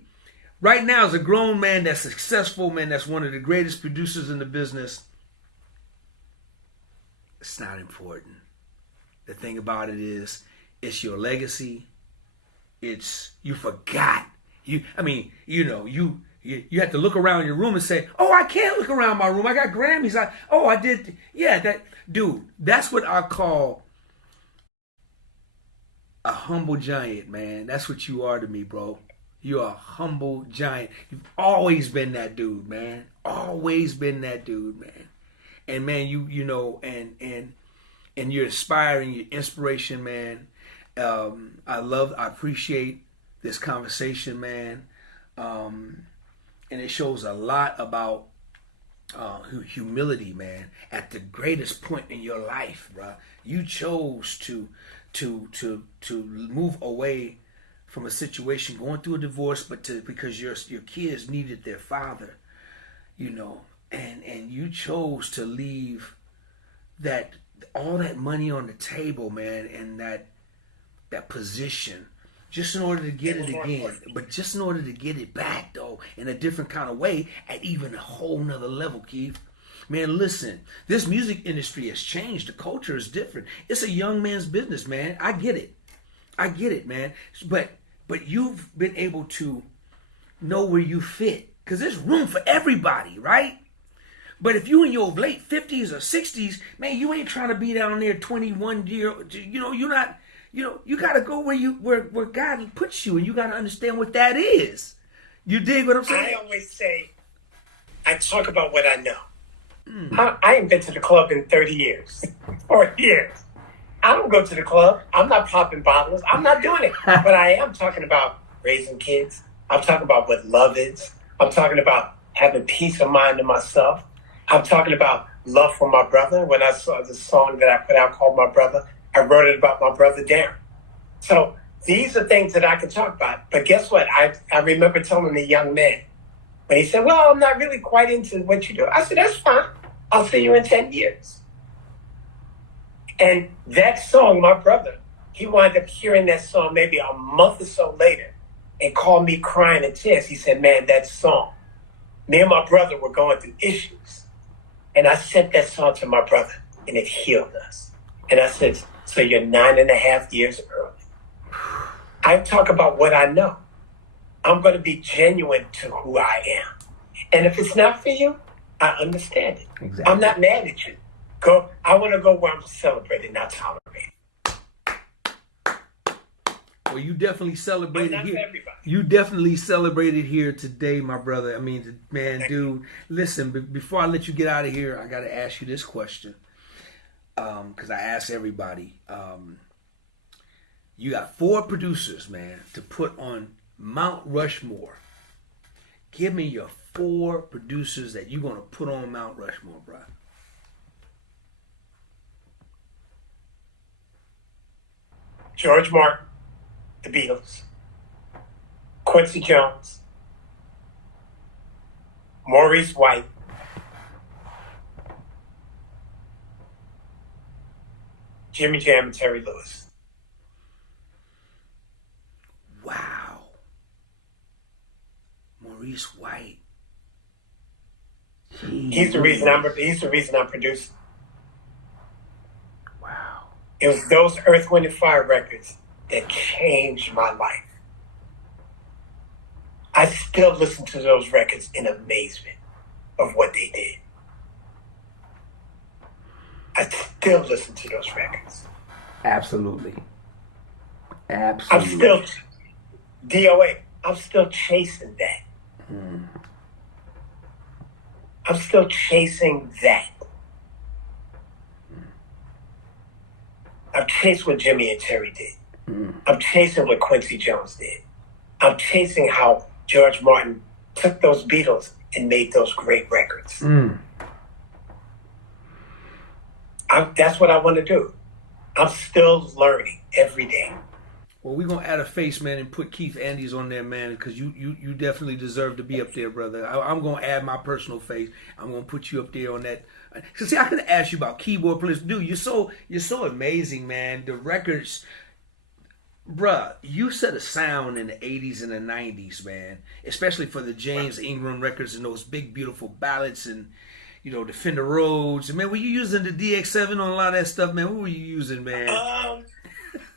Right now, as a grown man that's successful, man, that's one of the greatest producers in the business, it's not important. The thing about it is, it's your legacy. It's, you forgot. You have to look around your room and say, oh, I can't look around my room. I got Grammys. I did. Yeah, dude, that's what I call a humble giant, man. That's what you are to me, bro. You're a humble giant. You've always been that dude, man. Always been that dude, man. And man, and you're inspiring, you're inspiration, man. I appreciate this conversation, man. And it shows a lot about humility, man. At the greatest point in your life, bro, you chose to move away from a situation, going through a divorce, because your kids needed their father, and you chose to leave all that money on the table, man, and that position, just in order to get it again, but just in order to get it back, though, in a different kind of way, at even a whole nother level, Keith. Man, listen, this music industry has changed. The culture is different. It's a young man's business, man. I get it, man. But you've been able to know where you fit, because there's room for everybody, right? But if you in your late 50s or 60s, man, you ain't trying to be down there 21 year, you're not, you got to go where God puts you, and you got to understand what that is. You dig what I'm saying? I always say, I talk about what I know. I ain't been to the club in 30 years, 40 years. I don't go to the club. I'm not popping bottles. I'm not doing it. But I am talking about raising kids. I'm talking about what love is. I'm talking about having peace of mind in myself. I'm talking about love for my brother. When I saw the song that I put out called My Brother, I wrote it about my brother Darren. So these are things that I can talk about. But guess what? I remember telling the young man, when he said, well, I'm not really quite into what you do. I said, that's fine. I'll see you in 10 years. And that song, my brother, he wound up hearing that song maybe a month or so later and called me crying in tears. He said, man, that song, me and my brother were going through issues. And I sent that song to my brother, and it healed us. And I said, so you're 9.5 years early. I talk about what I know. I'm going to be genuine to who I am. And if it's not for you, I understand it. Exactly. I'm not mad at you. I want to go where I'm celebrated, not tolerated. Well, you definitely celebrated here. Everybody. You definitely celebrated here today, my brother. I mean, man, dude, listen, before I let you get out of here, I got to ask you this question. Because I ask everybody. You got 4 producers, man, to put on Mount Rushmore. Give me your 4 producers that you're going to put on Mount Rushmore, bro. George Martin, the Beatles, Quincy Jones, Maurice White, Jimmy Jam, and Terry Lewis. Wow. Maurice White. He's the reason I'm producing. Wow. It was those Earth, Wind, and Fire records that changed my life. I still listen to those records in amazement of what they did. I still listen to those records. Absolutely. I'm Absolutely. still DOA. I'm still chasing that. I'm still chasing that. I've chased what Jimmy and Terry did. I'm chasing what Quincy Jones did. I'm chasing how George Martin took those Beatles and made those great records. That's what I want to do. I'm still learning every day. Well, we're going to add a face, man, and put Keith Andes on there, man, because you definitely deserve to be up there, brother. I'm going to add my personal face. I'm going to put you up there on that. Because, see, I could ask you about keyboard players. Dude, you're so amazing, man. The records, bruh, you set a sound in the 80s and the 90s, man, especially for the James Ingram records and those big, beautiful ballads and, you know, the Fender Rhodes. Man, were you using the DX7 on a lot of that stuff, man? What were you using, man?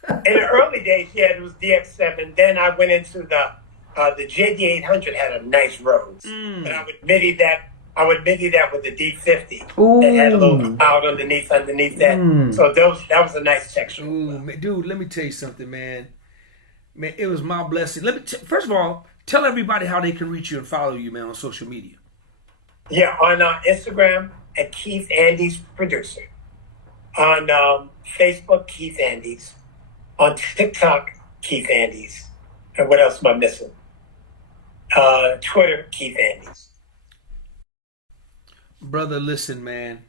In the early days, yeah, it was DX7. Then I went into the JD800 had a nice Rhodes, but I would MIDI that with the D50 that had a little cloud underneath that. So that was a nice texture. Dude, let me tell you something, man. Man, it was my blessing. First of all, tell everybody how they can reach you and follow you, man, on social media. Yeah, on Instagram at Keith Andes Producer. On Facebook, Keith Andes. On TikTok, Keith Andes. And what else am I missing? Twitter, Keith Andes. Brother, listen, man.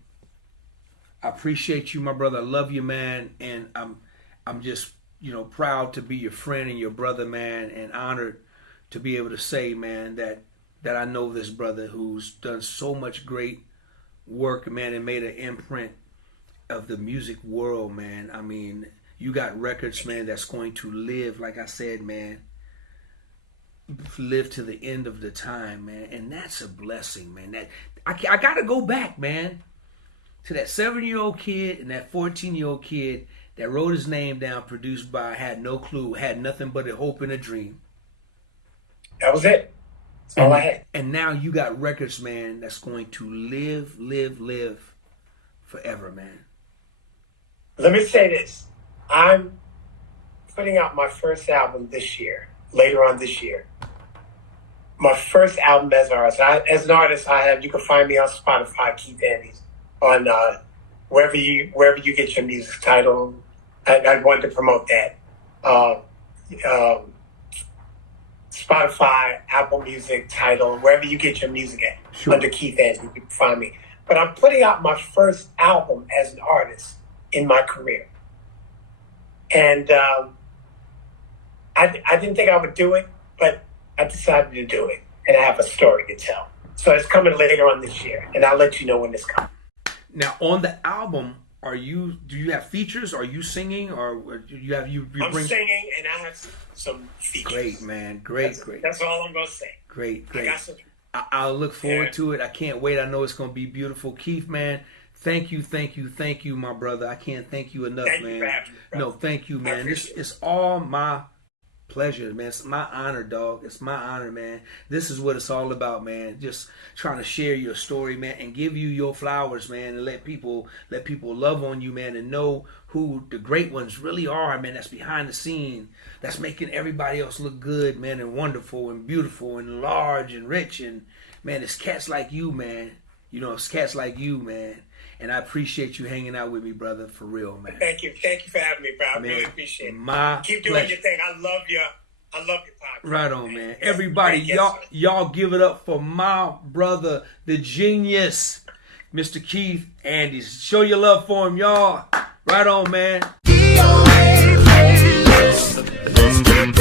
I appreciate you, my brother. I love you, man. And I'm just, you know, proud to be your friend and your brother, man, and honored to be able to say, man, that I know this brother who's done so much great work, man, and made an imprint of the music world, man. I mean, you got records, man, that's going to live, like I said, man, live to the end of the time, man. And that's a blessing, man. That I got to go back, man, to that 7-year-old kid and that 14-year-old kid that wrote his name down, produced by, had no clue, had nothing but a hope and a dream. That was it. That's all I had. And now you got records, man, that's going to live forever, man. Let me say this. I'm putting out my first album this year, later on this year. My first album as an artist. As an artist, you can find me on Spotify, Keith Andes, on wherever you get your music title. I wanted to promote that. Spotify, Apple Music, Tidal, wherever you get your music at, Sure. Under Keith Andes, you can find me. But I'm putting out my first album as an artist in my career. And I didn't think I would do it, but I decided to do it. And I have a story to tell. So it's coming later on this year, and I'll let you know when it's coming. Now, on the album, do you have features? Are you singing, or do you have I'm singing, and I have some features. Great, man. Great. That's all I'm gonna say. Great. I got some. I'll look forward to it. I can't wait. I know it's gonna be beautiful. Keith, man, thank you, my brother. I can't thank you enough, Thank man. you for having me, brother. No, thank you, I man. appreciate It's all my pleasure, man. It's my honor, dog. It's my honor, man. This is what it's all about, man. Just trying to share your story, man, and give you your flowers, man, and let people love on you, man, and know who the great ones really are, man. That's behind the scene. That's making everybody else look good, man, and wonderful and beautiful and large and rich. And man, it's cats like you, man. You know, it's cats like you, man. And I appreciate you hanging out with me, brother, for real, man. Thank you for having me, bro. I really appreciate it. Keep doing your thing. I love your podcast. Right on, man. Everybody, y'all give it up for my brother, the genius, Mr. Keith Andes. Show your love for him, y'all. Right on, man. DOA playlist. Let's get